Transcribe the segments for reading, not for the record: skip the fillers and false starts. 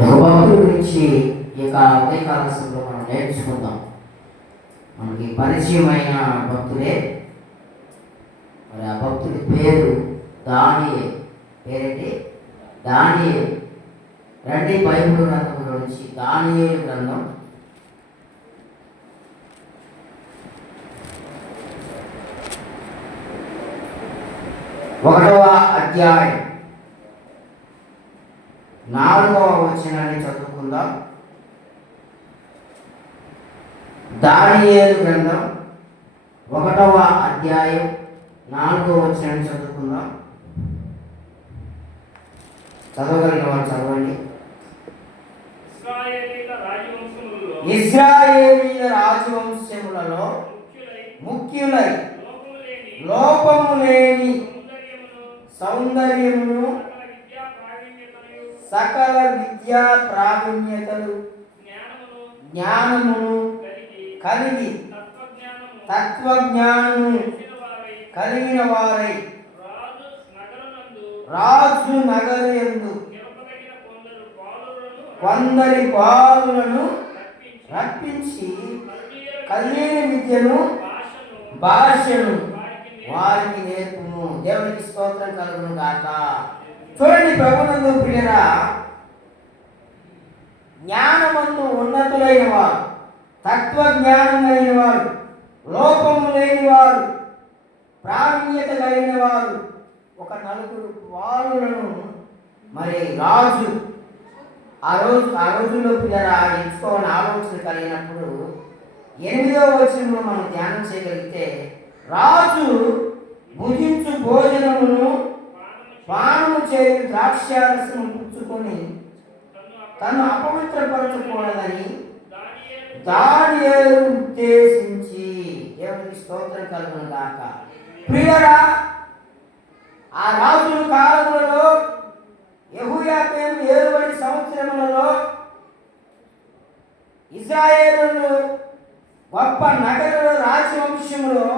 ఒక భక్తుడి గురించి ఈ యొక్క ఉదయకాల సమయంలో మనం నేర్చుకుందాం. మనకి పరిచయమైన భక్తుడే. మరి ఆ భక్తుడి పేరు దానియేలు. పేరేంటి? దానియేలు. రండి బైబిల్ గ్రంథంలో నుంచి దానియేలు గ్రంథం 1వ అధ్యాయం 4వ వచనాన్ని చదువుకుందాం. దానియేలు గ్రంథం 1వ అధ్యాయం 4వ వచనాన్ని చదువుకుందాం. చదవగలిగిన వారు చదవండి. ఇశ్రాయేలీల రాజవంశములలో ముఖ్యులై లోపము లేని సౌందర్యమును సకల విద్యా ప్రావీణ్యతలు జ్ఞానమును కలిగి తత్వజ్ఞానము కలిగిన వారై రాజు నగరయందు కొందరి బాలులను రప్పించి కల్లీన విద్యను భాషను వారికి నేర్పును. దేవునికి స్తోత్రం కలుగును గాక. చూడండి, ప్రభునందు ప్రియరా, జ్ఞానమందు ఉన్నతులైన వారు, తత్వజ్ఞానం కలిగిన వారు, లోపము లేని వారు, ప్రావీణ్యత కలిగిన వారు, ఒక నలుగురు బాలులను మరి రాజు ఆ రోజుల్లో పిల్లరా ఎంచుకోవాలని ఆలోచన కలిగినప్పుడు 8వ వచనంలో మనం ధ్యానం చేయగలిగితే, రాజు భుజించు భోజనమును పానము చేయు ద్రాక్షారసము పుచ్చుకొని తను అపవిత్రపరచకూడదని దానియేలు ఉద్దేశించి. దేవునికి స్తోత్రం కలుగును గాక. ప్రియరా, ఆ రాజుల కాలములలో యెహోయాకీము ఏలుబడి సంవత్సరములలో ఇశ్రాయేలు గొప్ప నగరుల రాజవంశములో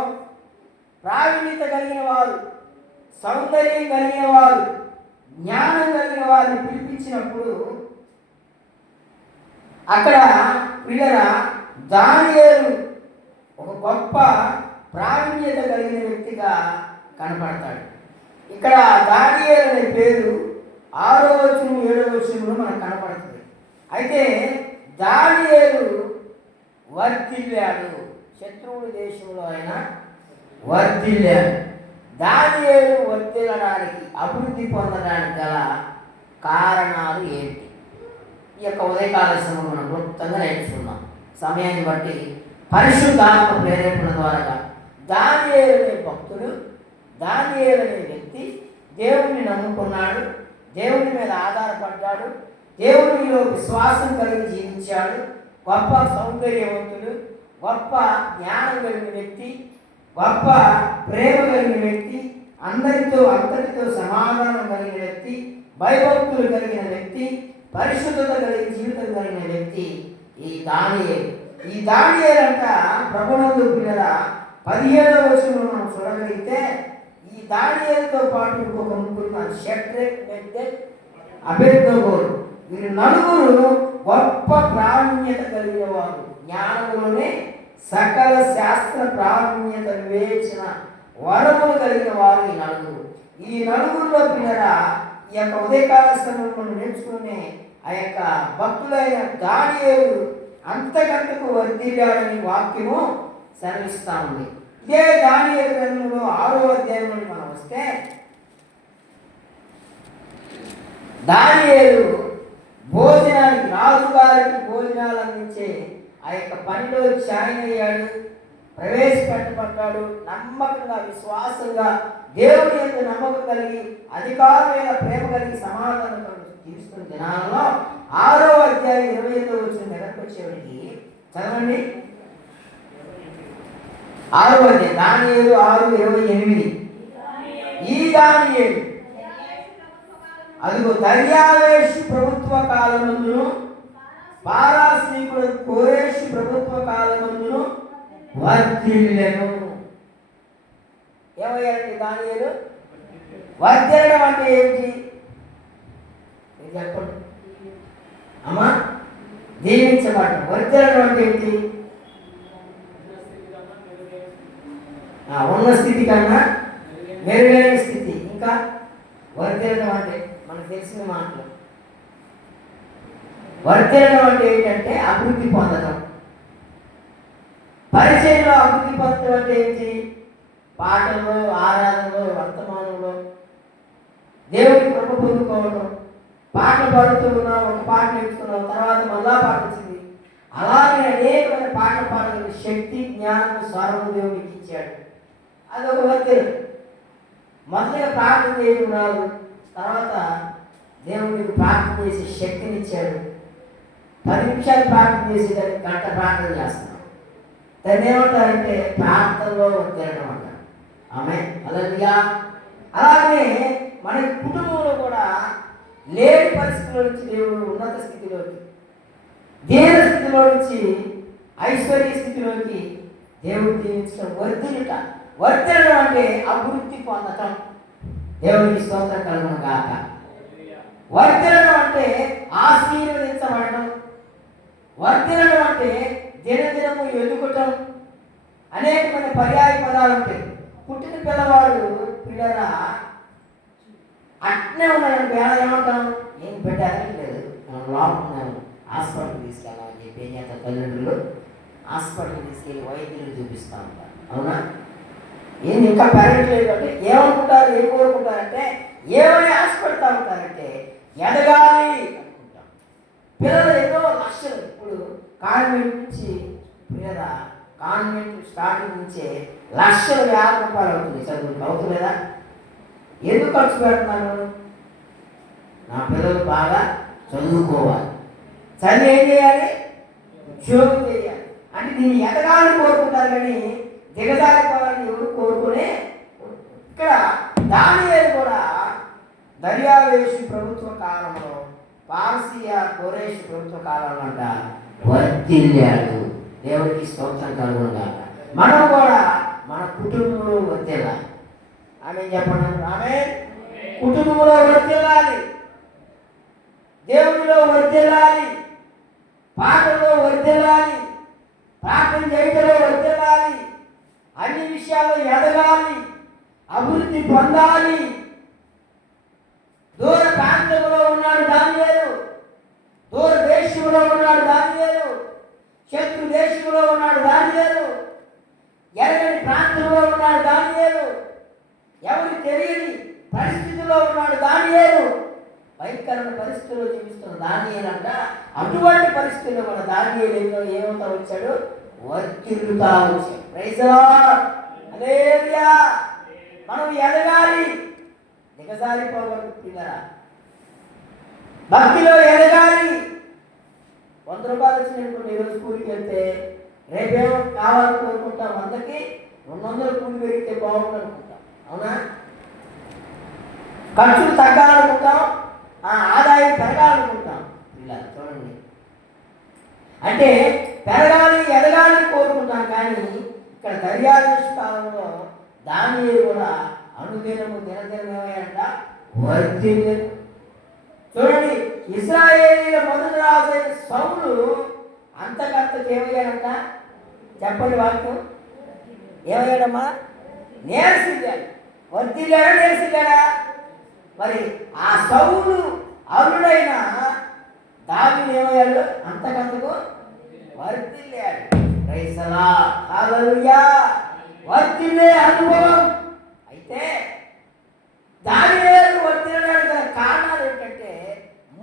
ప్రావీణ్యత కలిగిన వారు, సౌందర్యం కలిగిన వారు, జ్ఞానం కలిగిన వారిని పిలిపించినప్పుడు అక్కడ పిల్లరా దానియేలు ఒక గొప్ప ప్రావీణ్యత కలిగిన వ్యక్తిగా కనపడతాడు. ఇక్కడ దానియేలు అనే పేరు 6వ వచనం 7వ వచనంలో మనకు కనపడుతుంది. అయితే దానియేలు వర్ధిల్లాడు. శత్రువుల దేశంలో ఆయన వర్ధిల్లాడు. దానియేలు వర్ధిల్లడానికి, అభివృద్ధి పొందడానికి గల కారణాలు ఏంటి? ఈ యొక్క ఉదయకాల సమయంలో మనం క్లుప్తంగా నేర్చుకున్నాం. సమయాన్ని బట్టి పరిశుద్ధాత్మ ప్రేరేపణ ద్వారా దానియేలు అనే భక్తుడు, దానియేలు అనే వ్యక్తి దేవుణ్ణి నమ్ముకున్నాడు, దేవుని మీద ఆధారపడ్డాడు, దేవునిలో విశ్వాసం కలిగి జీవించాడు. గొప్ప సౌందర్యవంతుడు, గొప్ప జ్ఞానం కలిగిన వ్యక్తి, గొప్ప ప్రేమ కలిగిన వ్యక్తి, అందరితో సమాధానం కలిగిన వ్యక్తి, భయభక్తులు కలిగిన వ్యక్తి, పరిశుద్ధత కలిగిన జీవితం కలిగిన వ్యక్తి ఈ దానియేలు. ఈ దానియేలు అంట ప్రభునందు పిల్లల 17వ వచనంలో మనం చూడగలిగితే, ఈ దానియేలుతో పాటు ఇంకొక ముగ్గురు, షడ్రక్, మెషక్, అబేద్నెగో, వీరు నలుగురు గొప్ప ప్రావీణ్యత కలిగిన వారు. జ్ఞానములోనే సకల శాస్త్ర ప్రావీణ్యత వివేచన వరములు కలిగిన వారు ఈ నలుగురు. ఈ నలుగురులో పిల్లరా ఈ యొక్క ఉదయకాల సమయంలో నేర్చుకునే ఆ యొక్క భక్తులైన దానియేలు అంతకంతకు వర్ధిల్లాడని వాక్యము సెలవిస్తా ఉంది. ఇదే దానియేలు గ్రంథంలో 6వ అధ్యాయంలో మనం వస్తే, దానియేలు భోజనానికి, రాజుగారికి భోజనాలు అందించే ఆ యొక్క పనిలో జాయిన్ అయ్యాడు, ప్రవేశపెట్టబడ్డాడు. నమ్మకంగా, విశ్వాసంగా, దేవుని యొక్క నమ్మకం కలిగి, అధికారమైన ప్రేమ కలిగి, సమాధానం జీవిస్తున్న దినాలలో 6వ అధ్యాయం 28వ వచనం దగ్గరకు వచ్చేవాడికి చదవండి. 6వ అధ్యాయం దానియేలు 6:28. ఈ దానియేలు అదిగో దర్యావేషు ప్రభుత్వ కాలమందును పారాశ్రీకుడు కోరేషు ప్రభుత్వ కాలమందును వర్ధిల్లెను. ఏమయ్యారండి దానియేలు? వర్ధిల్లడం అంటే ఏంటి? చెప్పండి. అమ్మా దీవించబడటం. వర్ధిల్లడం అంటే ఏంటి? ఉన్న స్థితి కన్నా మెరుగైన స్థితి. ఇంకా వర్ధిల్లడం అంటే మనకు తెలిసిన మాటలు. వర్ధిల్లడం అంటే ఏంటంటే అభివృద్ధి పొందడం. పరిచయంలో అభివృద్ధి పొందడం అంటే ఏంటి? పాటల్లో, ఆరాధనలో, వర్తమానంలో దేవుడి కృప పొందుకోవడం. పాటలు పాడుతూ ఉన్నాం, ఒక పాట నేర్చుకున్నాం, తర్వాత మళ్ళా పాట వచ్చింది. అలాగే అనేకమైన పాటలు పాడగల శక్తి, జ్ఞానం, స్వరము దేవుడికి ఇచ్చాడు. అదొక వర్ధిల్లడం. మొదటిగా ప్రార్థన చేయడం రాదు, తర్వాత దేవుడికి ప్రార్థన చేసే శక్తిని ఇచ్చాడు. 10 నిమిషాలు ప్రార్థన చేసేదానికి గంట ప్రార్థన చేస్తున్నాం. దాన్ని ఏమంటారంటే ప్రార్థనలో వర్ధిల్లడం అంటారు. ఆమె హల్లెలూయా. అలాగే మన కుటుంబంలో కూడా లేని పరిస్థితుల నుంచి దేవుడు ఉన్నత స్థితిలోకి, దీన స్థితిలో నుంచి ఐశ్వర్య స్థితిలోకి దేవుడు దీవించడం వర్ధిల్లుట. వర్ధిల్లడం అంటే అభివృద్ధి పొందటం. దేవుడికి స్తోత్రం కలుగును గాక. వర్ధిల్లడం అంటే ఆశీర్వదించబడటం. వర్ధిల్లడం అంటే దినదినము ఎదుగుటం. అనేకమైన పర్యాయ పదాలు ఉంటాయి. పుట్టిన పిల్లవాడు పిల్లరా అట్నే ఉన్నాడు, వేళ ఏమంటాం? ఏం పెట్టలేదు, మనం లోపల హాస్పిటల్ తీసుకెళ్ళాలని చెప్పి ఏం చేస్తారు తల్లిదండ్రులు? హాస్పిటల్ తీసుకెళ్ళి వైద్యులు చూపిస్తూ ఉంటారు. అవునా? ఏంది ఇంకా పెరగట్లేదు అంటే ఏమనుకుంటారు, ఏం కోరుకుంటారంటే ఏమని ఆశపడతా ఉంటారంటే ఎదగాలి అనుకుంటాం. పిల్లలు ఎన్నో లక్షలు. ఇప్పుడు కాన్వెంట్ నుంచి పిల్లల కాన్వెంట్ స్టార్టింగ్ నుంచే లక్షలు, వేల రూపాయలు అవుతుంది చదువుకు. అవుతుందా? ఎందుకు ఖర్చు పెడుతున్నాను? నా పిల్లలు బాగా చదువుకోవాలి, చదివి ఏం చేయాలి? ఉద్యోగం చేయాలి. అంటే దీన్ని ఎదగాలని కోరుకుంటారు కానీ దిగజారిపోవాలని ఎవరు కోరుకునే. ఇక్కడ దానియేలు కూడా దర్యావేషు ప్రభుత్వ కాలంలో, పార్సియా కోరేషు ప్రభుత్వ కాలంలో అంట వర్ధిల్లాడు. దేవుడికి స్తోత్రం కలుగును గాక. మనం కూడా మన కుటుంబంలో వర్ధిల్లాలి. ఆమె చెప్పండి. ఆమె కుటుంబంలో వర్ధిల్లాలి, దేవుడిలో వర్ధిల్లాలి, పాటలో వర్ధిల్లాలి, ప్రార్థన చేయడంలో వర్ధిల్లాలి, అన్ని విషయాల్లో ఎదగాలి, అభివృద్ధి పొందాలి. దూర ప్రాంతంలో ఉన్నాడు దానియేలు, దూర దేశంలో ఉన్నాడు దానియేలు, శత్రు దేశంలో ఉన్నాడు దానియేలు, ఎరగని ప్రాంతంలో ఉన్నాడు దానియేలు, ఎవరికి తెలియని పరిస్థితుల్లో ఉన్నాడు దానియేలు, భయంకరమైన పరిస్థితుల్లో జీవిస్తున్న దానియేలు అంట. అటువంటి పరిస్థితుల్లో మన దానియేలు ఏమవుతా వచ్చాడు? వర్ధిల్లుతా వచ్చాడు. Praise the lord. హల్లెలూయా. మనం ఎదగాలి, దిగజారిపోగలుగుతున్నారా? భక్తిలో ఎదగాలి. 100 రూపాయలు వచ్చినప్పుడు ఈరోజు కూలికి వెళ్తే రేపేమో కావాలని కోరుకుంటాం, 100కి 200 కూలి పెరిగితే బాగుంది అనుకుంటాం. అవునా? ఖర్చులు తగ్గాలనుకుంటాం, ఆదాయం పెరగాలనుకుంటాం. ఇలా చూడండి, అంటే పెరగాలి, ఎదగాలి కోరుకుంటాం. కానీ ఇక్కడ దర్యావేషు కాలంలో దానియేలు కూడా అనుదినము దినదినం ఏమయ్యాడంట? వర్ధిల్లాడు. చూడండి, ఇశ్రాయేలీయుల మొదటి రాజు అయిన సౌలు అంతకంతకు ఏమయ్యాడంట? చెప్పండి వాక్యం. ఏమయ్యాడమ్మా? నేర్సిల్లాడు. వర్ధిల్లాడా, నేర్సిల్లాడా? మరి ఆ సౌలు అరుడైన దావీదు ఏమయ్యాడు? అంతకంతకు వర్ధిల్లాడు. Praise the lord. హల్లెలూయా. వర్ధిల్లే అనుభవం. అయితే దానియేలు వర్ధిల్లడానికి గల కారణాలు ఏంటంటే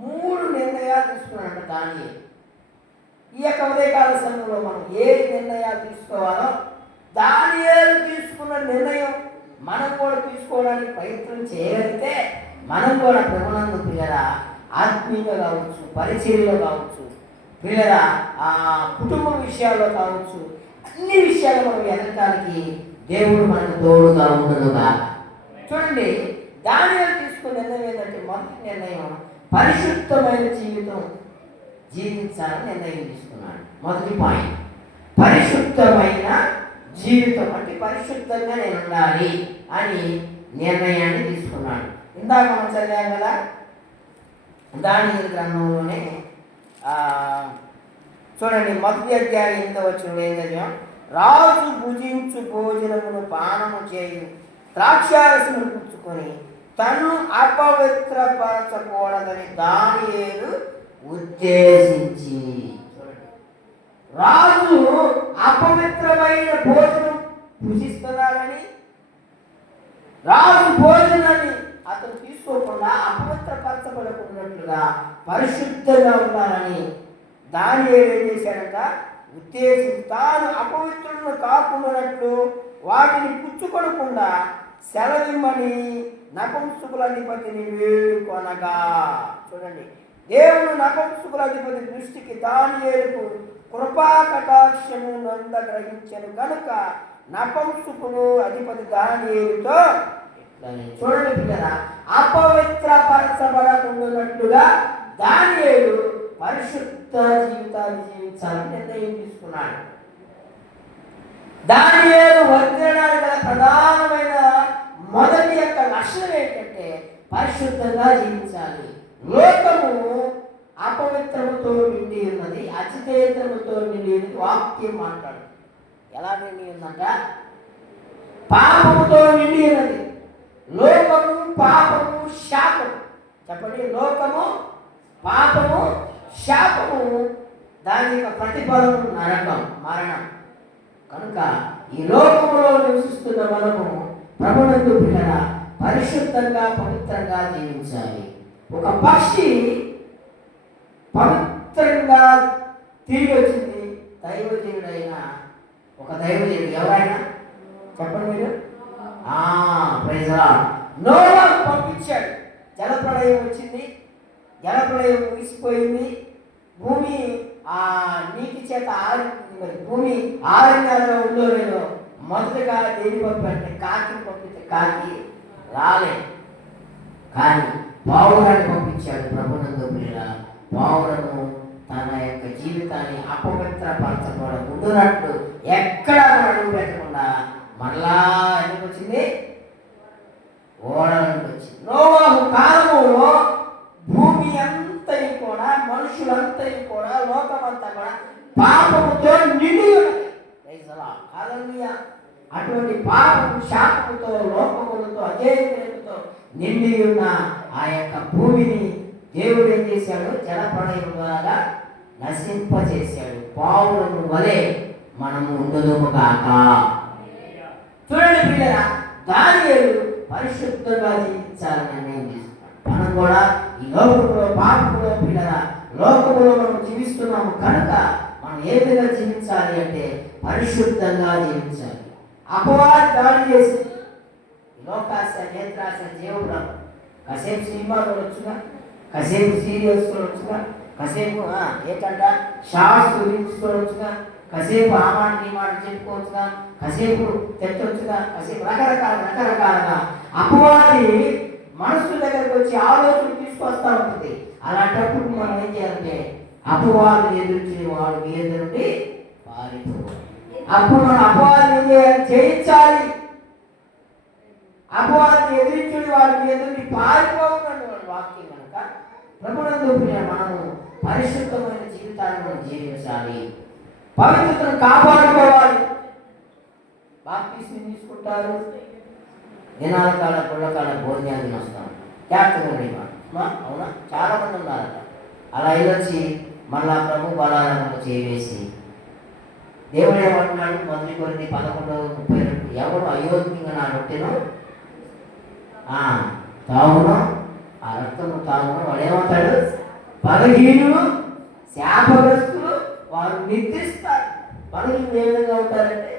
3 నిర్ణయాలు తీసుకున్నాడు దానియేలు. ఈ యొక్క ఉదయకాల సమయంలో మనం ఏ నిర్ణయాలు తీసుకోవాలో దానియేలు తీసుకున్న నిర్ణయం మనం కూడా తీసుకోవడానికి ప్రయత్నం చేయగలిగితే మనం కూడా ప్రభునందు పిల్లరా ఆత్మీయంగా కావచ్చు, పరిచర్యలో కావచ్చు, పిల్లరా కుటుంబ విషయాల్లో కావచ్చు, అన్ని విషయాల్లో మనం ఎదగడానికి దేవుడు మనకు తోడుగా ఉండదుగా. చూడండి, దానియేలు తీసుకున్న నిర్ణయం ఏంటంటే మొదటి నిర్ణయం పరిశుద్ధమైన జీవితం జీవించాలని నిర్ణయం తీసుకున్నాడు. మొదటి పాయింట్ పరిశుద్ధమైన జీవితం, అంటే పరిశుద్ధంగా నేను ఉండాలి అని నిర్ణయాన్ని తీసుకున్నాడు. ఇందాక మనం చదివాం కదా, దానియేలు గ్రంథంలోనే చూడండి, మొదటి అధ్యాయం 8వ వచనంలో ఏం చదివాం? రాజు భుజించు భోజనమును పానము చేయు, ద్రాక్షారసమును పుచ్చుకొని తను అపవిత్రపరచకూడదని దానియేలు ఉద్దేశించి. రాజు అపవిత్రమైన భోజనం భుజిస్తున్నాడని, రాజు భోజనాన్ని అతను తీసుకోకుండా అపవిత్రపరచబడకున్నట్లుగా పరిశుద్ధంగా ఉండాలని దానియేలు ఏం చేశాడంట? ఉద్దేశించి తాను అపవిత్రులను కాకుండానట్లు వాటిని పుచ్చుకొనకుండా సెలవిమ్మని నపుంసకుల అధిపతిని వేడుకొనగా. చూడండి, దేవుడు నపుంసకుల అధిపతి దృష్టికి దానియేలుకు కృపా కటాక్షము నంద గ్రహించను కనుక నపుంసకులు అధిపతి దానియేలుతో చూడండి పిల్లరా, అపవిత్రపరచబడకుండానట్లుగా దానియేలు పరిశుద్ధ జీవితాన్ని జీవించాలని నిర్ణయం తీసుకున్నాడు. దానియేలు వర్ధిల్లడానికి గల ప్రధానమైన మొదటి యొక్క లక్షణం ఏంటంటే పరిశుద్ధంగా జీవించాలి. లోకము అపవిత్రముతో నిండి ఉన్నది, అచితేత్రముతో నిండి ఉన్నది. వాక్యం మాట్లాడు ఎలా నిండి ఉందంట? పాపముతో నిండి ఉన్నది. లోకము, పాపము, శాపము. చెప్పండి, లోకము, పాపము, శాపము, దాని యొక్క ప్రతిఫలం నరకం, మరణం. కనుక ఈ లోకములో నివసిస్తున్న మనము ప్రభునందు పిల్లల పరిశుద్ధంగా పవిత్రంగా జీవించాలి. ఒక పక్షి పవిత్రంగా తిరిగి వచ్చింది. దైవజనుడైన ఒక దైవజనుడు ఎవరైనా చెప్పండి మీరు? Praise the Lord. నోవాహు పంపించాడు. జలప్రళయం వచ్చింది, జలప్రళయం ముగిసిపోయింది, భూమి ఆ నీటి చేత మరి భూమి ఆరణ్యాలలో ఉందో లేదో మొదటగా దేని పంపంటే కాకిని పంపిస్తే కాకి రాలే, కానీ పావురాన్ని పంపించాడు. ప్రభునందు ప్రియుల పావురము తన యొక్క జీవితాన్ని అపవిత్రపరచబడకుండానట్లు ఎక్కడా అడుగు పెట్టకుండా మళ్ళా ఎందుకు వచ్చింది? ఓడలకు వచ్చింది. నోవాహు కాలములో భూమి అంతని కూడా, మనుషులంతని కూడా, లోకమంతా కూడా పాపముతో నిండి ఉన్నది. అటువంటి పాపము, శాపముతో, లోకములతో, అజేయములతో నిండి ఉన్న ఆ యొక్క భూమిని దేవుడు ఏం చేశాడు? జలప్రళయం ద్వారా నశింపజేశాడు. పావులను వలె మనము ఉండదుము కాక. చూడండి పిల్లరా, దానియేలు పరిశుద్ధంగా జీవించాలని నిర్ణయం తీసుకున్నాడు. మనం కూడా ఈ లోకంలో, పాపంలో పిల్లరా, లోకంలో మనం జీవిస్తున్నాము కనుక మనం ఏ విధంగా జీవించాలి అంటే పరిశుద్ధంగా జీవించాలి. అపవాది దాడి చేసి లోకాశ, నేత్రాశ, జీవభ్రమ, కాసేపు సినిమా చూడొచ్చుగా, కాసేపు సీరియల్స్ చూడొచ్చుగా, కాసేపు ఏంటంట షార్ట్స్ రీల్స్ చూడొచ్చుగా, కాసేపు ఆ మాట ఈ మాట చెప్పుకోవచ్చుగా, కాసేపు తెచ్చొచ్చుగా, కాసేపు రకరకాలుగా అపవాది మనసు దగ్గరకు వచ్చి ఆలోచన తీసుకొస్తా ఉంటుంది. అలాంటప్పుడు మనం ఏం చేయాలంటే అపవాదిని ఎదుర్చి వాడు మీ ఎదురుండి పారిపోవాలి. అప్పుడు మనం అపవాదిని ఏం చేయాలి? జయించాలి. అపవాదిని ఎదిరించుడి వాడు మీ ఎదురుండి పారిపోవాలని వాడు వాక్యం కనుక ప్రభునందు మనము పరిశుద్ధమైన జీవితాన్ని మనం జీవించాలి. పవిత్రతను కాపాడుకోవాలి. బాప్తిస్మం తీసుకుంటారు, దినాల కాల గుళ్ళకాల భోజనాలు వస్తాం, జాగ్రత్తగా అవునా? చాలా మంది ఉన్నారట. అలా వెళ్ళొచ్చి మళ్ళా ప్రభు బలాలను చేవేసి దేవుడు ఏమంటున్నాడు? మొదటి కొరింథీ 11:32 ఎవడు అయోగ్యంగా నా రొట్టెను తాగును, ఆ రక్తము తాగును, వాడు ఏమవుతాడు? బలహీనులు, శాపగ్రస్తులు, వారు నిద్రిస్తారు. బలహీనులు ఏ విధంగా అవుతారంటే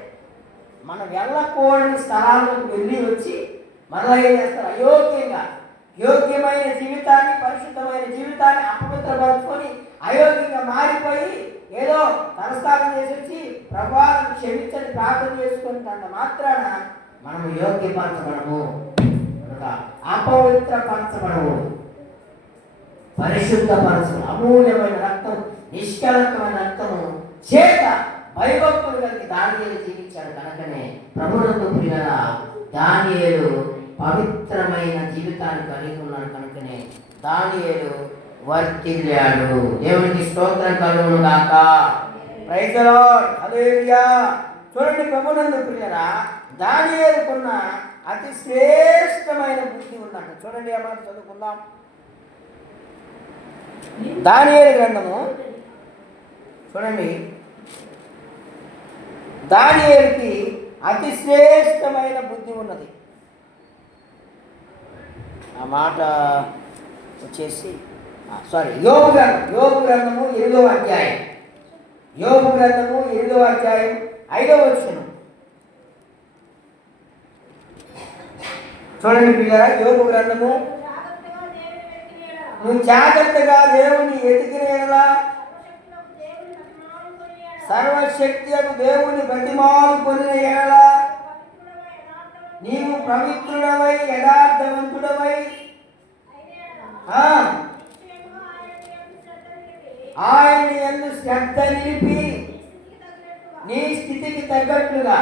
మన వెళ్ళకూడని స్థలాలకు వెళ్ళి వచ్చి మళ్ళీ ఏం చేస్తారు? అయోగ్యంగా యోగ్యమైన జీవితాన్ని, పరిశుద్ధమైన జీవితాన్ని అపవిత్రపరుచుకొని అయోగ్యంగా మారిపోయి ఏదో తలస్థానం చేసి వచ్చి ప్రభావం క్షమించని ప్రార్థన చేసుకుంటున్నంత మాత్రాన మనము యోగ్యపరచబడము, అపవిత్రపరచబడము, పరిశుద్ధపరచము. అమూల్యమైన రక్తం, నిష్కలంకమైన రక్తము చేత భయభక్తులు కలిగి దానియేలు జీవించాడు. కనుకనే ప్రభునందు ప్రియుల దానియేలు పవిత్రమైన జీవితాన్ని కలిగి ఉన్నాడు. కనుకనే దానియేలు వర్తిల్లాడు. దేవునికి స్తోత్రం కలుగును గాక. Praise the lord. హల్లెలూయా. చూడండి ప్రభునందు ప్రియులారా, దానియేలుకున్న అతి శ్రేష్టమైన బుద్ధి ఉందంట. చూడండి ఆ మాట చదువుకుందాం. దానియేలు గ్రంథము చూడండి. దానియేలుకి అతి శ్రేష్టమైన బుద్ధి ఉన్నది. ఆ మాట వచ్చేసి యోబు గ్రంథము 8వ అధ్యాయం. యోబు గ్రంథము 8వ అధ్యాయం 5వ వచనం చూడండి పిల్లరా. యోబు గ్రంథము, నువ్వు జాగ్రత్తగా దేవుని ఎతికిన ఎడలా సర్వశక్తియకు దేవుని బతిమాలుకొనిన ఎడలా నీవు పవిత్రుడవై యథార్థవంతుడవై ఆయన యందు శ్రద్ధ నిలిపి నీ స్థితికి తగ్గట్లుగా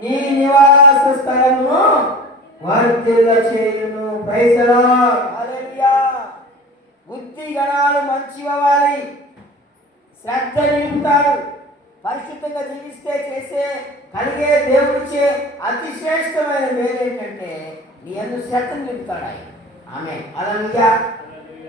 నీ నివాస స్థలమును వర్ధిల్ల చేయును. Praise the lord. హల్లెలూయా. బుద్ధి గణాలు మంచివ్వాలి, శ్రద్ధ నిలుపుతాడు. పరిశుద్ధంగా జీవిస్తే చేసే కలిగే దేవుడిచ్చే అతి శ్రేష్టమైన మేలు ఏంటంటే నీ యందు శ్రద్ధ నిలుపుతాడు ఆయన. ఆమేన్. హల్లెలూయా.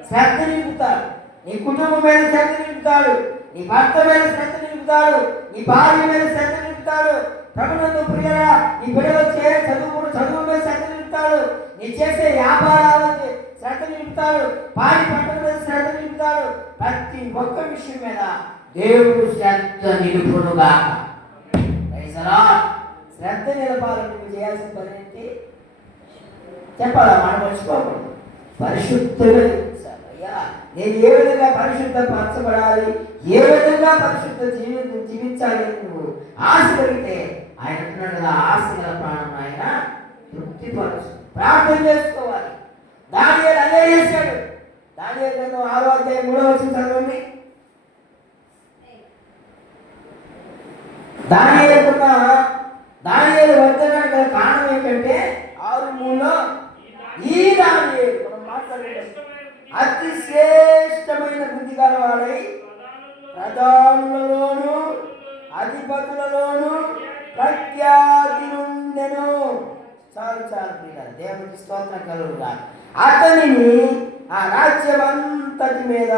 శ్రద్ధ నిలుపుతాడు. నీ కుటుంబం మీద శ్రద్ధ నిలుపుతాడు, నీ భర్త మీద శ్రద్ధ నిలుపుతాడు, నీ భార్య మీద శ్రద్ధ నిలుపుతాడు. ప్రభునందు ప్రియులారా, నీ బిడ్డలు చదువు మీద శ్రద్ధ నిలుపుతాడు, నీ చేసే వ్యాపారాలకు శ్రద్ధ నిలుపుతాడు, పాడి పంటల మీద శ్రద్ధ నిలుపుతాడు. ప్రతి ఒక్క విషయం మీద దేవుడు శ్రద్ధ నిలుపునుగా. శ్రద్ధ నిలపాలని నువ్వు చేయాల్సిన పని ఏంటి చెప్పాలా? మనం మర్చిపోకూడదు. పరిశుద్ధంగా అయ్యా, నేను ఏ విధంగా పరిశుద్ధ పరచబడాలి, ఏ విధంగా పరిశుద్ధ జీవించాలి నువ్వు ఆశ కలిగితే ఆయన అంటున్నాడుగా, ఆశ గల ప్రాణం ఆయన తృప్తిపరచు. ప్రార్థన చేసుకోవాలి. దానియేలు అదే చేశాడు. దానియేలు గ్రంథం 6వ అధ్యాయం 3వ వచనం చదవండి. దానియేలు వర్ధనానికి గల కారణం ఏంటంటే 6:3లో ఈ దానియేలు మనం మాట్లాడుకుంటాం అతి శ్రేష్టమైన బుద్ధి గలవాడై ప్రధానులలోను అధిపతులలోను ప్రఖ్యాతి నుండెను. చాలు ప్రియులారా, దేవునికి స్తోత్రం కలుగుగా. అతనిని ఆ రాజ్యం అంతటి మీద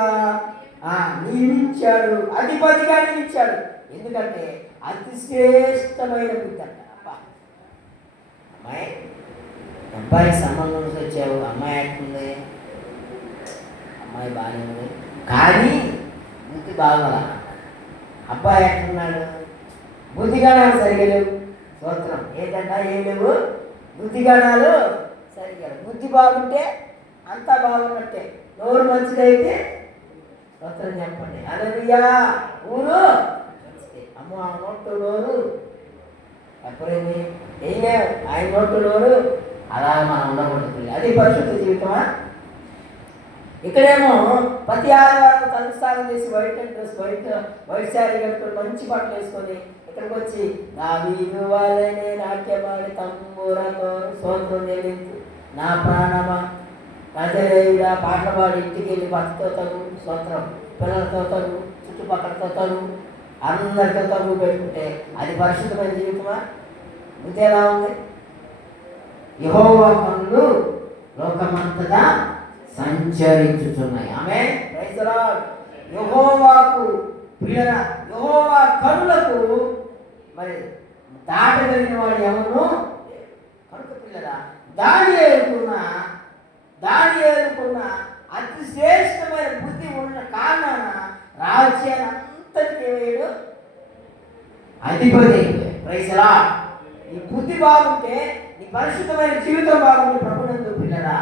నియమించాడు, అధిపతిగా నియమించాడు. ఎందుకంటే అతి శ్రేష్టమైన బుద్ధి అంట. అబ్బాయికి సంబంధం వచ్చావు, అమ్మాయి ఎట్టుంది, అమ్మాయి బాగానే ఉంది కానీ బుద్ధి బాగా. అబ్బాయి ఎట్టున్నాడు, బుద్ధిగానాలు సరిగా లేవు. స్తోత్రం. ఏంటంటే ఏం లేవు, బుద్ధిగానాలు సరిగా. బుద్ధి బాగుంటే అంతా బాగున్నట్టే. నోరు మంచిదైతే స్తోత్రం చెప్పండి. హల్లెలూయా. ఊరు మంచిదే. అమ్మ ఆ నోటు నోరు ఎప్పుడైంది ఏం లేవు, ఆయన నోటు నోరు అలా మనం ఉండకూడదు. అది పరిశుద్ధ జీవితమా? ఇక్కడేమో ప్రతి ఆదివారం తలస్నానం చేసి వైట్ శారీ కట్టుకొని మంచి బట్టలు వేసుకొని ఇక్కడికి వచ్చి నా వీధు వాళ్ళనే నాట్యమాడి తంబూరతో స్తోత్రం చెల్లించు నా ప్రాణమా కదలేయుడా పాటలు పాడి ఇంటికి వెళ్ళి భక్తితో తగు స్తోత్రం, పిల్లలతో తగు, చుట్టుపక్కలతో తగు, అందరితో తగు పెట్టుకుంటే అది పరిశుద్ధమైన జీవితమా? బుద్ధి ఎలా ఉంది? యెహోవా కన్నులు లోకమంతటా సంచరించుచున్నాయి. ఆమేన్. Praise the lord. యెహోవాకు ప్రియరా, యెహోవా కన్నులకు మరి దాటగలిగిన వాడు ఎవరు? కనుక పిల్లరా, దానియేలుకున్న అతి శ్రేష్టమైన బుద్ధి ఉన్న కారణాన రాజ్యాన్ని అంతటికి ఏమయ్యాడు? అధిపతి. Praise the Lord. నీ బుద్ధి బాగుంటే, నీ పరిశుద్ధమైన జీవితం బాగుంటే ప్రభునందు పిల్లరా,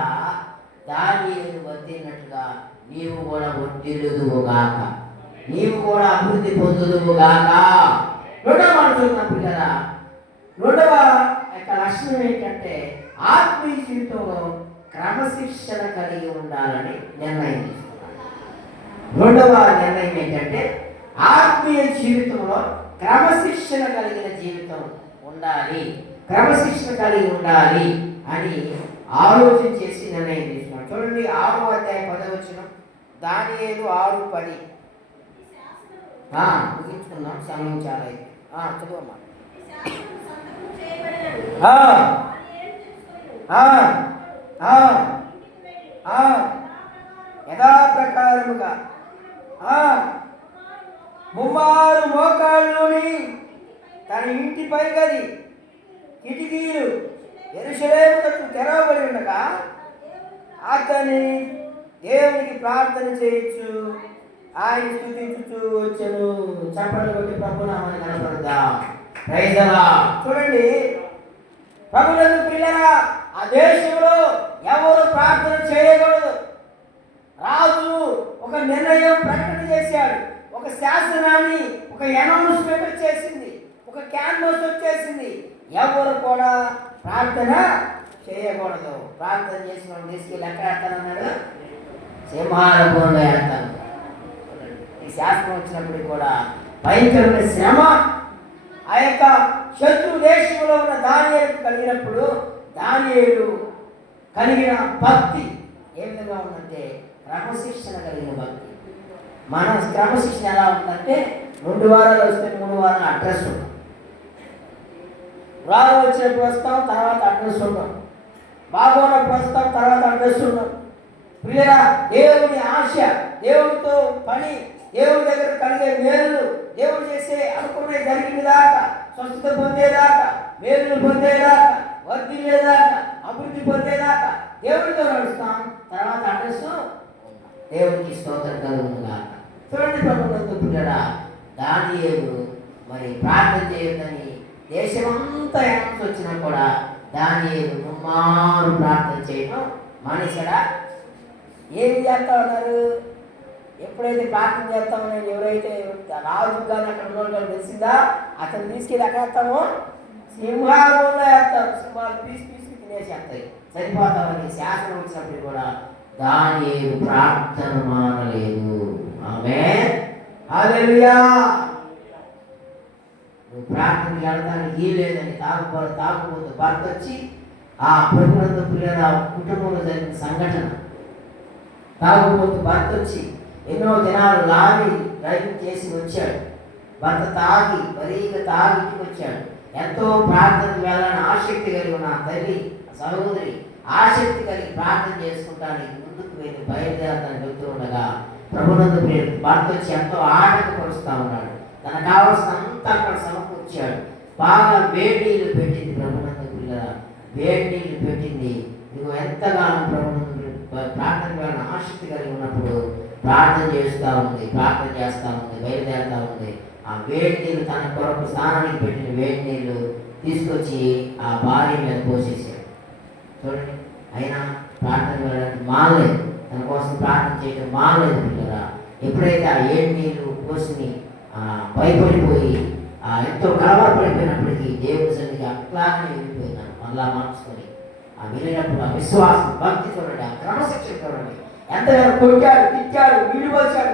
దానియేలు వర్ధిల్లినట్లుగా నీవు కూడా వర్ధిల్లుదువుగాక, నీవు కూడా అభివృద్ధి పొందుదువుగాక. రెండవ మాట పిల్లరా, రెండవ యొక్క లక్షణం ఏంటంటే ఆత్మీయ జీవితంలో క్రమశిక్షణ కలిగి ఉండాలని నిర్ణయం తీసుకున్నాను. రెండవ నిర్ణయం ఏంటంటే ఆత్మీయ జీవితంలో క్రమశిక్షణ కలిగిన జీవితం ఉండాలి, క్రమశిక్షణ కలిగి ఉండాలి అని ఆలోచన చేసి నిర్ణయం తీసుకున్నాడు. చూడండి 6వ అధ్యాయం 10వ వచనం. దానియేలు 6:10. ముగించుకున్నాం, సమయం చాలా అయింది. చదువమ్మా. యథాప్రకారముగా ముమ్మారు మోకాళ్ళలోని తన ఇంటిపై గది కిటికీలు యెరూషలేము తట్టు తెరవబడి ఉండగా అతని దేవునికి ప్రార్థన చేయొచ్చు, ఆయన స్తుతించుచూ వచ్చెను. చప్పట్లు కొట్టి ప్రభునామాన్ని కనపడదాం. Praise the lord. చూడండి, ప్రభువునందు ప్రియులారా, ఆ దేశంలో ఎవరు ప్రార్థన చేయకూడదు. రాజు ఒక నిర్ణయం ప్రకటన చేశాడు, ఒక శాసనాన్ని, ఒక అనౌన్స్మెంట్ వచ్చేసింది, ఒక క్యాన్వాస్ వచ్చేసింది. ఎవరు కూడా ప్రార్థన చేయకూడదు. ప్రార్థన చేసిన వాళ్ళు తీసుకెళ్ళి ఎక్కడ వేస్తానన్నాడు? సింహారూపంలో వేస్తాను. ఈ శాస్త్రం వచ్చినప్పుడు కూడా భయంకరమైన శ్రమ ఆ యొక్క శత్రు దేశంలో ఉన్న దానియేలుకు కలిగినప్పుడు, దానియేలు కలిగిన భక్తి ఏ విధంగా ఉందంటే క్రమశిక్షణ కలిగిన భక్తి. మన క్రమశిక్షణ ఎలా ఉందంటే 2 వారాలు వస్తే 3 వారాలు అడ్రస్ ఉంటాం, వారం వచ్చినప్పుడు వస్తాం, తర్వాత అడ్రస్ ఉంటాం, బాగున్నప్పుడు వస్తాం, తర్వాత అడ్రస్ ఉంటాం. ప్రియరా, దేవుని ఆశ, దేవుడితో పని, దేవుడి దగ్గర కలిగే మేలులు, దేవుడు చేసే అనుకునే జరిగిన దాకా, స్వస్థత పొందేదాకా, మేలులు పొందేదాకా, వర్ధిల్లేదాకా, అభివృద్ధి పొందేదాకా దేవుడితో నడుస్తాం. తర్వాత అడ్రస్ దేవుడికి స్తోత్రం కలుగునుగాక. చూడండి ప్రభువునందు ప్రియులారా, దానియేలు మరి ప్రార్థన చేయొద్దని దేశమంతా ఎన్స్ వచ్చినా కూడా దానియేలు ముమ్మారు ప్రార్థన చేయడం మనిషిడా. ఏం చేస్తా ఉన్నారు? ఎప్పుడైతే ప్రార్థన చేస్తామని ఎవరైతే రాజు కానీ అక్కడ ఉన్నోళ్ళు తెలిసిందా, అతను తీసుకెళ్ళి ఎక్కడ వేస్తామో? సింహాలలో వేస్తాం. సింహాలు పీసి తినేసేస్తాయి, సరిపోతామని శాసనం వచ్చినప్పుడు కూడా దానియేలు ప్రార్థన మానలేదు. ఆమేన్, హల్లెలూయా. నువ్వు ప్రార్థనకి వెళ్ళడానికి లేదని తాగుబోతు భర్త వచ్చి ఆ ప్రభువునందు ప్రియులారా కుటుంబంలో జరిగిన సంఘటన. తాగుబోతు భర్త వచ్చి ఎన్నో దినాలు లారీ డ్రైవింగ్ చేసి వచ్చాడు. భర్త తాగి మరీగా తాగి ఇంటికి వచ్చాడు. ఎంతో ప్రార్థనకు వెళ్ళని ఆసక్తి కలిగి ఉన్న తల్లి సహోదరి ఆసక్తి కలిగి ప్రార్థన చేసుకుంటానికి ముందుకు వెళ్ళి బయలుదేరడానికి వెళ్తూ ఉండగా ప్రభువునందు భర్త వచ్చి ఎంతో ఆటంకపరుస్తూ ఉన్నాడు. తనకు కావాల్సినంతా అక్కడ సమకూర్చాడు. బాగా వేడి నీళ్ళు పెట్టింది ప్రభువునందు ప్రియులారా, వేడి నీళ్ళు పెట్టింది. నువ్వు ఎంతగానో ప్రభువునందు ప్రార్థన వెళ్ళని ఆసక్తి కలిగి ఉన్నప్పుడు ప్రార్థన చేస్తూ ఉంది, ప్రార్థన చేస్తూ ఉంది, బయలుదేరుతూ ఉంది. ఆ వేడి నీళ్ళు, తన కొరకు స్నానానికి పెట్టిన వేడి నీళ్ళు తీసుకొచ్చి ఆ భార్య మీద పోసేసాడు. చూడండి, అయినా ప్రార్థన వెళ్ళడానికి మానలేదు, తన కోసం ప్రార్థన చేయడం మానలేదు పిల్లరా. ఎప్పుడైతే ఆ ఏడు నీళ్ళు పోసి భయపడిపోయి ఎంతో కలవరపడిపోయినప్పటికీ దేవుడి సన్నిధికి అట్లానే వెళ్ళిపోయినాను. మళ్ళా మార్చుకొని వెళ్ళినప్పుడు ఆ విశ్వాసం, భక్తి చూడండి, ఆ క్రమశిక్షణ చూడండి. ఎంతగానో కొట్టాడు, తిట్టాడు, విడిపోచాడు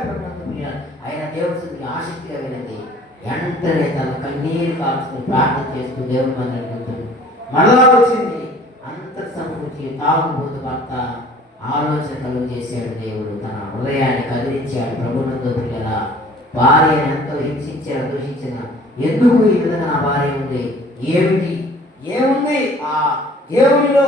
ఆయన దేవుడి సన్నిధికి ఆసక్తిగా వెళ్ళింది. వెంటనే తన కన్నీరు కాల్చుకుని ప్రార్థన చేస్తూ దేవుడి మందిరం వెళ్తుంది. మళ్ళా వచ్చింది, అంత సమకూర్చి తాగుబోతు భర్త ఆలోచన కలుగు చేశాడు. దేవుడు తన హృదయాన్ని కదిలించాడు. ప్రభువునందు ప్రియులారా, భార్యను ఎంతో హింసించిన, దూషించిన, ఎందుకు ఈ విధంగా నా భార్య ఉంది, ఏముంది ఆ దేవుడిలో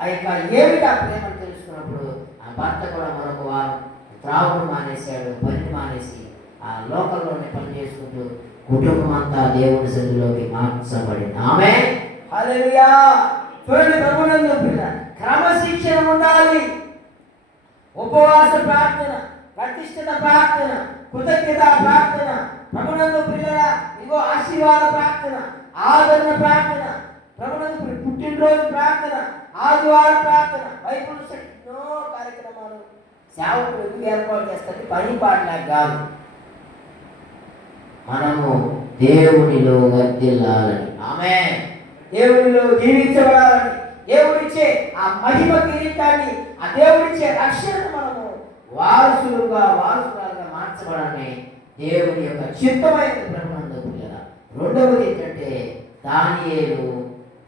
ఆ యొక్క ఏమిటి ఆ ప్రేమను తెలుసుకున్నప్పుడు ఆ భర్త కూడా మరొక వారం త్రాగుడు మానేశాడు, పని మానేసి ఆ లోకల్లోనే పని చేసుకుంటూ కుటుంబం అంతా దేవుడి సన్నిధిలోకి మార్చబడింది. ఆమేన్, హల్లెలూయా. చూడండి, ప్రభువునందు ప్రియులారా, క్రమశిక్షణ ఉండాలి. ఉపవాస ప్రార్థన, ప్రతిష్ఠిత ప్రార్థన, కృతజ్ఞత ప్రార్థన, ప్రభువునందు ప్రియులారా ఇగో ఆశీర్వాద ప్రార్థన, ఆదరణ ప్రార్థన, ప్రభువునందు పుట్టినరోజు ప్రార్థన, ఆదివార ప్రార్థన, బైబిల్ ఎన్నో కార్యక్రమాలు సేవకులు ఎందుకు ఏర్పాటు చేస్తారు? పని పాటలకు కాదు, మనము దేవునిలో వర్ధిల్లాలని, ఆమేన్, దేవునిలో జీవించబడాలని, దేవుడిచ్చే ఆ మహిమ కిరీటాన్ని, ఆ దేవుడిచ్చే రక్షణను మనము వారసురాలుగా మార్చబడాలని దేవుని యొక్క చిత్తమైన ప్రభువునందు ప్రియులారా. రెండవది ఏంటంటే దానియేలు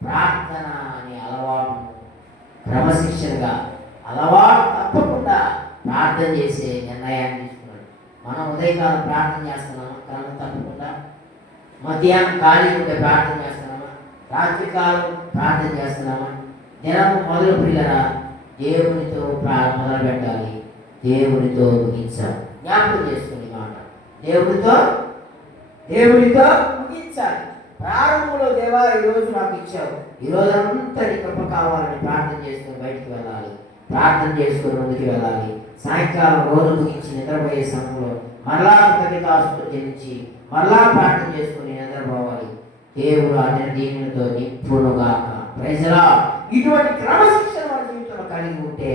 ప్రార్థన అనే అలవాటును క్రమశిక్షణగా అలవాటు తప్పకుండా ప్రార్థన చేసే నిర్ణయాన్ని తీసుకున్నాడు. మనం ఉదయకాలం ప్రార్థన చేస్తున్నామా? క్రమం తప్పకుండా. మధ్యాహ్నం ఖాళీ ఉంటే ప్రార్థన చేస్తున్నామా? రాత్రికాలం ప్రార్థన చేస్తున్నామా? దినం మొదలు పిల్లరా దేవునితో మొదలు పెట్టాలి, దేవునితో ముగించాలి. జ్ఞాపకం చేసుకునే మాట, దేవునితో ముగించాలి. ప్రారంభంలో దేవా ఈరోజు నాకు ఇచ్చావు, ఈరోజు అంతా నీ కృప కావాలని ప్రార్థన చేసుకుని బయటికి వెళ్ళాలి, ప్రార్థన చేసుకుని ముందుకు వెళ్ళాలి. సాయంకాలం రోజు ముగించి నిద్రపోయే సమయంలో మరలా కృతజ్ఞతాస్తుతులు చెల్లించి మరలా ప్రార్థన చేసుకుని నిద్రపోవాలి. దేవుడు ఆ దీనితో నిప్పునుగాక. Praise the lord. ఇటువంటి క్రమశిక్షణ మన జీవితంలో కలిగి ఉంటే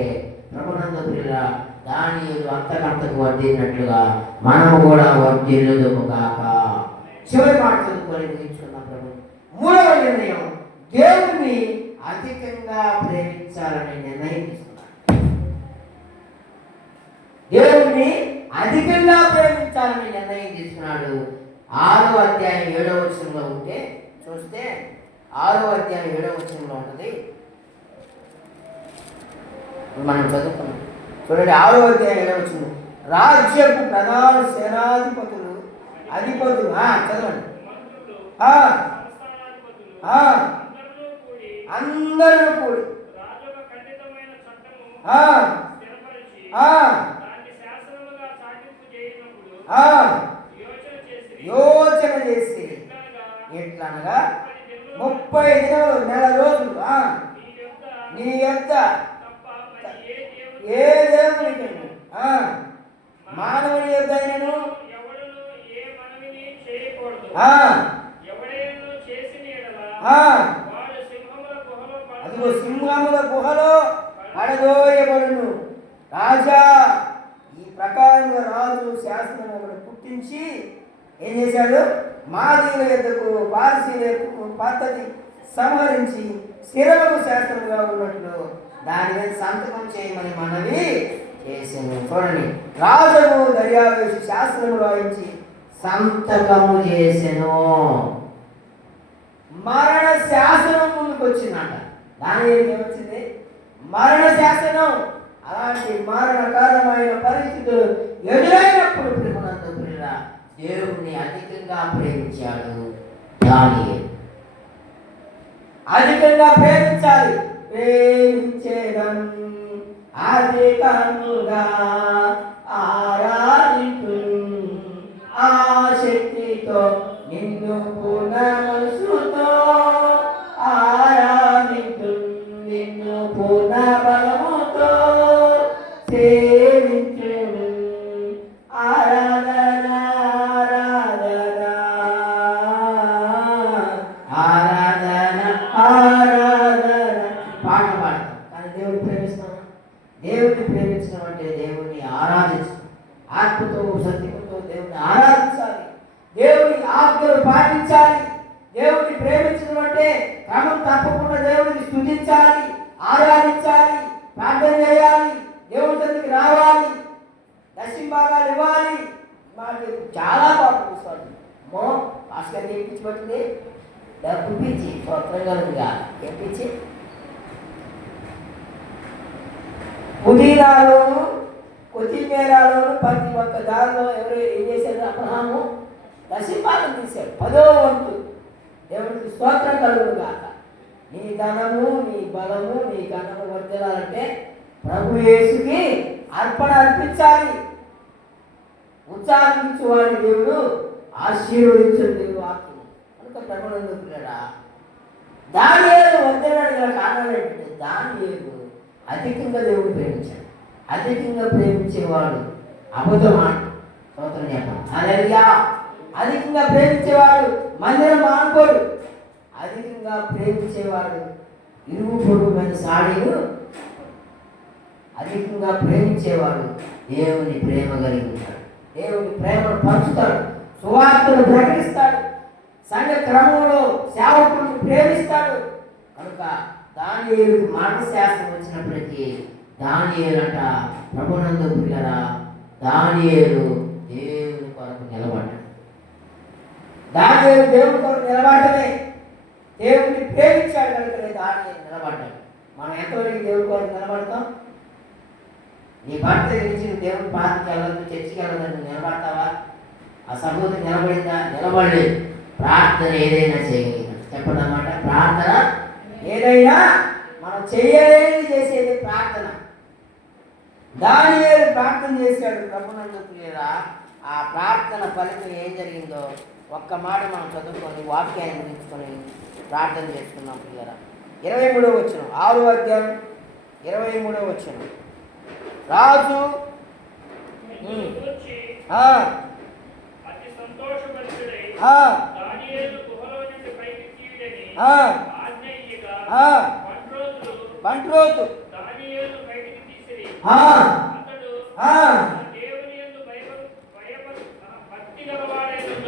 ప్రభునందు ప్రియులారా దానియేలు అంతకంతకు వర్ధిల్లినట్లుగా మనము కూడా వర్ధిల్లుదుముగాక. చివరి మాట చదువుకొని ముగించుకున్నాం. ప్రభు మూడవ నిర్ణయం, దేవుణ్ణి అధికంగా ప్రేమించాలనే నిర్ణయం తీసుకున్నాడు. దేవుణ్ణి అధికంగా ప్రేమించాలనే నిర్ణయం తీసుకున్నాడు. 6వ అధ్యాయం 7వ వచనంలో ఉంటే చూస్తే 6వ అధ్యాయం 7వ వచనంలో ఉంటుంది. మనం చదువుకున్నాం చూడండి. 6వ అధ్యాయం 7వ వచనం, రాజ్యపు ప్రధాన సేనాధిపతులు అధిపతులు చదవండి. అందరూ కూడి యోచన చేసి ఎట్లనగా 30 దినములు, నెల రోజులు నీ యొక్క ఏ దేవునికి మానవుని యొక్క అయినను అదిగో సింహముల గుహలో పడదోయబడును. రాజా ఈ ప్రకారంగా రాజు శాసనం ఒకటి పుట్టించి ఏం చేశాడు? మాదీయుల యొద్దకు పారసీయుల యొద్దకు పద్ధతి సంహరించి స్థిరము శాస్త్రముగా ఉన్నట్లు దాని మీద సంతకం చేయమని మనవి చేసాను. చూడండి, రాజును దర్యావేసి శాస్త్రము రాయించి సంతకము చేసెను. మరణ శాసనం ముందుకు వచ్చిందంట. దాని ఏమొచ్చింది? మరణ శాసనం. అలాంటి మరణకరమైన పరిస్థితులు ఎదురైనప్పుడు దేవుణ్ణి అధికంగా ప్రేమించాడు దానియేలు. అధికంగా ప్రేమించాలి. ప్రేమించేదం అధికముగా ఆరాధించు ఆ శక్తితో నిన్ను పునఃసుతో ఆరాధించు నిన్ను పునఃబలముతో సేవించు ఆరాధన ఆరాధన ఆరాధన ఆరాధన పాట పాడతాం. కానీ దేవుడిని ప్రేమిస్తామా? దేవుడిని ప్రేమించడం అంటే దేవుడిని ఆరాధించడం, ఆత్మతో సత్యముతో దేవుడిని ఆరాధించాలి, దేవుని ఆజ్ఞలు పాటించాలి. దేవుడిని ప్రేమించడం అంటే క్రమం తప్పకుండా దేవుడిని స్తుతించాలి, ఆరాధించాలి, ప్రార్థన చేయాలి, దేవుడి దగ్గరికి రావాలి, దశంభాగాలు ఇవ్వాలి. మాకు చాలా బాగుంది. భాస్కర్ ఏపించి పట్టింది డబ్బు పిచ్చి స్వతంగా ఏపించి పుదీనాలోను కొత్తిమీరలోను ప్రతి ఒక్క దారిలో ఎవరు ఏం చేశారు? అబ్రహాము దశంభాగం తీశాడు, 10వ వంతు. దేవుడికి స్తోత్రం కలుగును గాక. నీ ధనము, నీ బలము, నీ ఘనము వర్ధిల్లాలంటే ప్రభు యేసుకి అర్పణ అర్పించాలి. ఉత్సాహించువాడి దేవుడు ఆశీర్వదించు దేవుడు వాక్యం కనుక ప్రభునందు పిల్లడా దానియేలు వర్ధిల్లాడు గల కారణం ఏంటంటే దానియేలు అధికంగా దేవుడు ప్రేమించాడు. అధికంగా ప్రేమించేవాడు అబద్ధం స్తోత్రం చెప్పాలి. హల్లెలూయా. అధికంగా ప్రేమించేవాడు మందిరం మానుకోడు. అధికంగా ప్రేమించేవాడు ఇరుగు పొరుగు మీద సాడీలు. అధికంగా ప్రేమించేవాడు దేవుని ప్రేమ కలిగి ఉంటాడు, దేవుని ప్రేమను పంచుతాడు, సువార్తను ప్రకటిస్తాడు, సంఘ క్రమంలో సేవకులను ప్రేమిస్తాడు. కనుక దానియేలుకు మానశాస్త్రం వచ్చినప్పటికీ దానియేలంట ప్రభునందు పిల్లరా దానియేలు దేవుని కొరకు నిలబడ్డాడు. దానియేలు దేవుని కొరకు నిలబడమే, దేవుని ప్రేమించాడు కనుక దానియేలు నిలబడ్డాడు. మనం ఎంతవరకు దేవుని కొరకు నిలబడతాం? నీ భర్త గురించి దేవుని పార్టీకి వెళ్ళదు, చర్చికి వెళ్ళదని నిలబడతావా? ఆ సహోదరి నిలబడిందా? నిలబడలేదు. ప్రార్థన ఏదైనా చేయగలిగిన చెప్పదన్నమాట. ప్రార్థన ఏదైనా మనం చేయలేని చేసేది ప్రార్థన. దానియేలు ప్రార్థన చేశాడు ప్రభునందు ప్రియులారా. ఆ ప్రార్థన ఫలితం ఏం జరిగిందో ఒక్క మాట మనం చదువుకొని వాక్యాన్ని గురించుకొని ప్రార్థన చేసుకున్నాం ప్రియులారా. 23వ వచనం, 6వ అధ్యాయం 23వ వచనం. రాజు బంట్రోతు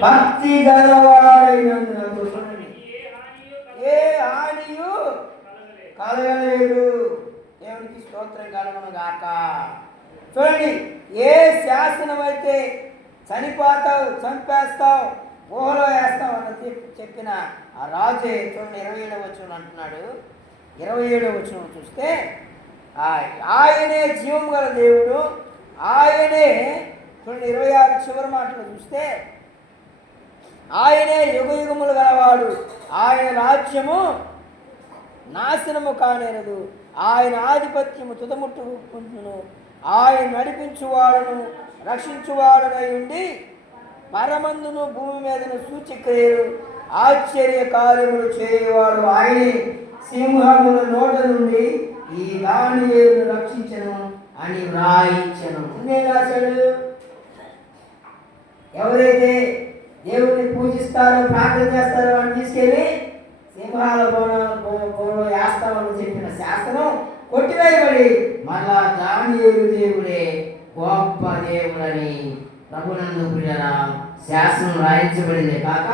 భక్తి గలవాడైనందున ఏ హానియు కలగలేదు. దేవునికి స్తోత్రం కలుగును గాక. చూడండి, ఏ శాసనం అయితే చనిపోతావు, చంపేస్తావు, ఊహలో వేస్తావు అని చెప్పిన ఆ రాజే చూడండి 27వ వచనం అంటున్నాడు. 27వ వచనం చూస్తే ఆయనే జీవం గల దేవుడు, ఆయనే చూడండి 26 చివరి మాటలు చూస్తే ఆయనే యుగయుగములు గలవాడు, ఆయన రాజ్యము నాశనము కానేరదు, ఆయన ఆధిపత్యము తుదముట్టుకుంటును, ఆయన నడిపించువాడును రక్షించువాడునై ఉండి పరమందును భూమి మీదను సూచక్రియలు ఆశ్చర్య కార్యములు చేయవాడు ఆయనే. సింహముల నోట నుండి ఈ దానియేలును రక్షించను అని వ్రాయించను. నేను రాశాడు, ఎవరైతే దేవుడిని పూజిస్తారో ప్రార్థన చేస్తారో అని తీసుకెళ్ళి సింహాల బోనంలో వేస్తామని చెప్పిన శాసనం కొట్టివేయబడి మళ్ళా దానియేలు దేవుడే గొప్ప దేవుడని ప్రభునందు ప్రియులారా శాసనం రాయించబడింది కాక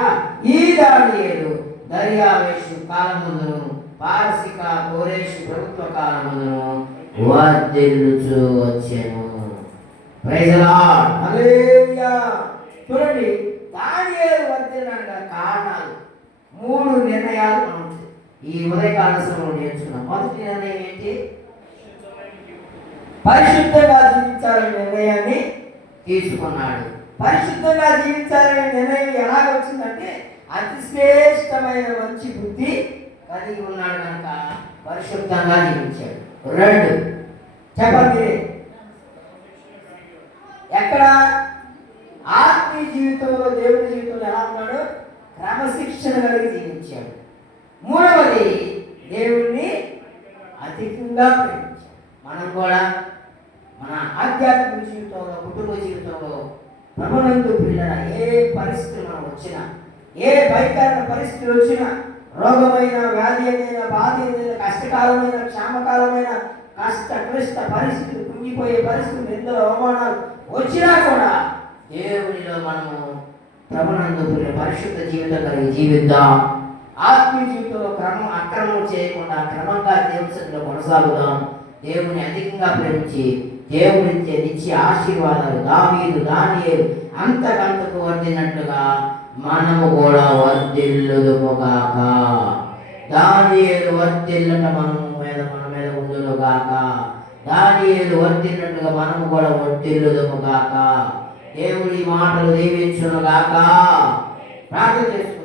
ఈ దానియేలు దర్యావేషు కాలమందును పారసిక కోరేషు ప్రభుత్వ కాలమందును వర్ధిల్లుచు వచ్చెను. Praise the lord, hallelujah. చూడండి, దానియేలు వర్ధిల్లడానికి కారణాలు 3 నిర్ణయాలు మనం ఈ ఉదయకాల సమయంలో నేర్చుకున్నాం. మొదటి నిర్ణయం ఏంటి? పరిశుద్ధంగా జీవించాలనే నిర్ణయాన్ని తీసుకున్నాడు. పరిశుద్ధంగా జీవించాలనే నిర్ణయం ఎలాగ వచ్చిందంటే అతి శ్రేష్టమైన మంచి బుద్ధి కలిగి ఉన్నాడు కనుక పరిశుద్ధంగా జీవించాడు. 2 చెప్పండి, ఎక్కడ ఆత్మీయ జీవితంలో దేవుడి జీవితంలో ఎలా ఉన్నాడు? క్రమశిక్షణ కలిగి జీవించాడు. 3వది దేవుణ్ణి అధికంగా ప్రేమించాడు. మనం కూడా మన ఆధ్యాత్మిక జీవితంలో, కుటుంబ జీవితంలో ప్రభునందు ప్రియులారా ఏ పరిస్థితి మనం వచ్చినా, ఏ భయంకరమైన పరిస్థితులు వచ్చినా, రోగమైన, వ్యాధి అయిన, బాధ అయిన, కష్టకాలమైన, క్షేమకాలమైన, కష్ట క్లిష్ట పరిస్థితులు, కుంగిపోయే పరిస్థితులు, నిందలు, అవమానాలు వచ్చినా కూడా దేవునిలో మనము ప్రభునందు పరిశుద్ధ జీవితం కలిగి జీవిద్దాం. ఆత్మీయ జీవితంలో అక్రమం చేయకుండా క్రమంగా దేవుని సన్నిధిలో కొనసాగుదాం. దేవుని అధికంగా ప్రేమించి దేవుడిచ్చే నిత్య ఆశీర్వాదాలు దావీదు దానియేలు అంతకంతకు వర్ధిల్లినట్లుగా మనము కూడా వర్ధిల్లుదుముగాక. దానియేలు వర్ధిల్లట మన మీద ఉండునుగాక. దానియేలు వర్ధిల్లినట్లుగా మనము కూడా వర్ధిల్లుదుముగాక. దేవుడి మాటలు దీవించునుగాక. ప్రార్థన చేసుకుందాం.